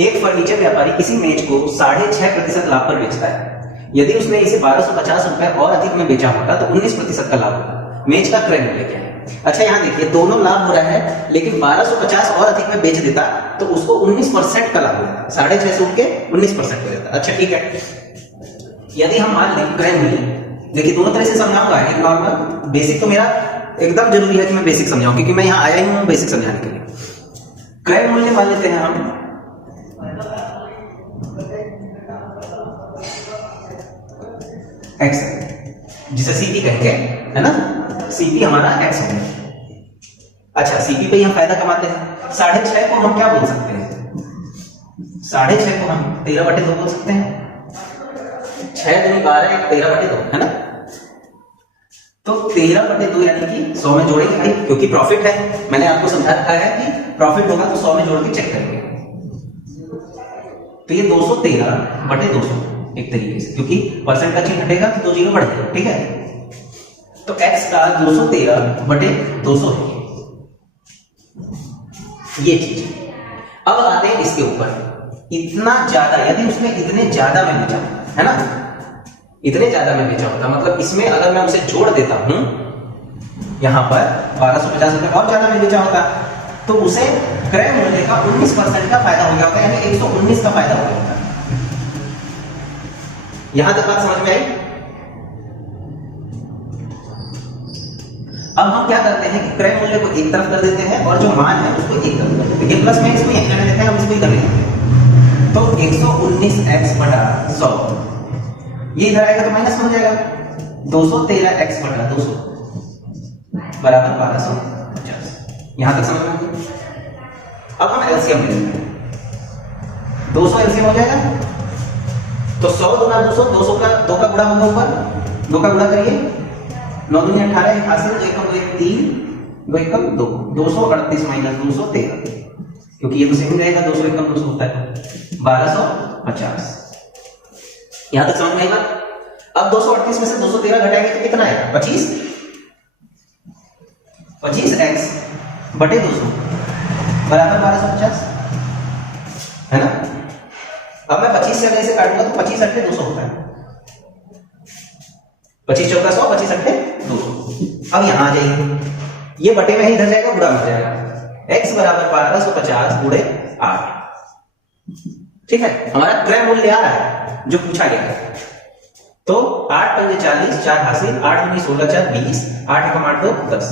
एक फर्नीचर व्यापारी किसी मेज को 6.5% लाभ पर बेचता है। यदि उसने इसे 1250 रुपए और अधिक में बेचा होता तो 19% का लाभ होता। मेज का क्रय मूल्य क्या है? अच्छा यहाँ देखिए, दोनों लाभ हो रहा है, लेकिन 1250 और अधिक में बेच देता तो उसको 19% का लाभ होता। 6.5 उठ के 19% हो जाता। अच्छा ठीक है, यदि हम मान लें क्रय मूल्य, देखिए दोनों तरह से समझाऊंगा। एक नॉर्मल बेसिक तो मेरा एकदम जरूरी है कि मैं बेसिक समझाऊं, क्योंकि मैं यहाँ आया ही हूं बेसिक समझाने के लिए। क्रय मूल्य मान लेते हैं हम एक्स, जिसे सीपी कहेंगे, है ना। सीपी हमारा एक्स हो गया। अच्छा, सीपी पे हम फायदा कमाते हैं। 6.5 को हम क्या बोल सकते हैं? 6.5 को हम 13/2 बोल सकते हैं। 6 दूनी 12, 13/2, है ना। तो 13/2 यानी कि 100 में जोड़ेंगे, क्योंकि प्रॉफिट है। मैंने आपको समझा रखा है कि प्रॉफिट होगा तो 100 में जोड़ के चेक करेंगे। तो ये 213/200 एक तरीके से, क्योंकि परसेंट का चिन्ह हटेगा तो 2 जीरो बढ़ जाएगा, ठीक है। तो x का 213/200 है ये चीज। अब आते हैं इसके ऊपर। इतना ज्यादा, यदि उसने इतने ज्यादा में बेचा, है ना, इतने ज्यादा में बेचा होता, मतलब इसमें अगर मैं उसे जोड़ देता हूं, यहां पर 1250 रुपए और ज्यादा में बेचा होता तो उसे क्रय मूल्य का 19% का फायदा हो गया होता, यानी 119 का फायदा हो गया होता। यहां तक बात समझ में आई? अब हम क्या करते हैं कि क्रय मूल्य को एक तरफ कर देते हैं और जो मान है उसको एक तरफ कर देते हैं। प्लस में इसको यहीं करने देते हैं, हम इसको ही कर लेते हैं। तो 119x/100 ये इधर आएगा तो माइनस हो जाएगा। 213x/200 बराबर 1250। यहां तक समझ में? अब हम एलसीएम ले लेते हैं। 200 एलसीएम हो जाएगा, तो 100 गुना 200, 200 का 2 का गुणा होगा ऊपर, 2 का गुणा करिए, 9 दूनी 18, 1 हासिल, 1 कम 1 3, 2 1 कम 2, 238 माइनस 213, क्योंकि ये तो सेम रहेगा, 200 1 कम 200 होता है 1250। यहां तक समझ में आई बात? अब 238 में से 213 घटाएंगे तो कितना आएगा? 25। 25x/200 बराबर 1250, है ना। अब मैं 25 से अगर इसे काटूंगा तो 25/200 होता है। 25 चौका 100, 25/200। अब यहां आ जाइए, ये बटे में ही इधर जाएगा, गुणा में हो जाएगा। x बराबर 1250 गुणे 8, ठीक है। हमारा क्रय मूल्य आ रहा है जो पूछा गया है। तो 8 पंजे 40, 4 हासिल, 8 दूनी 16, 4 20, 8 एकम 8 2 10।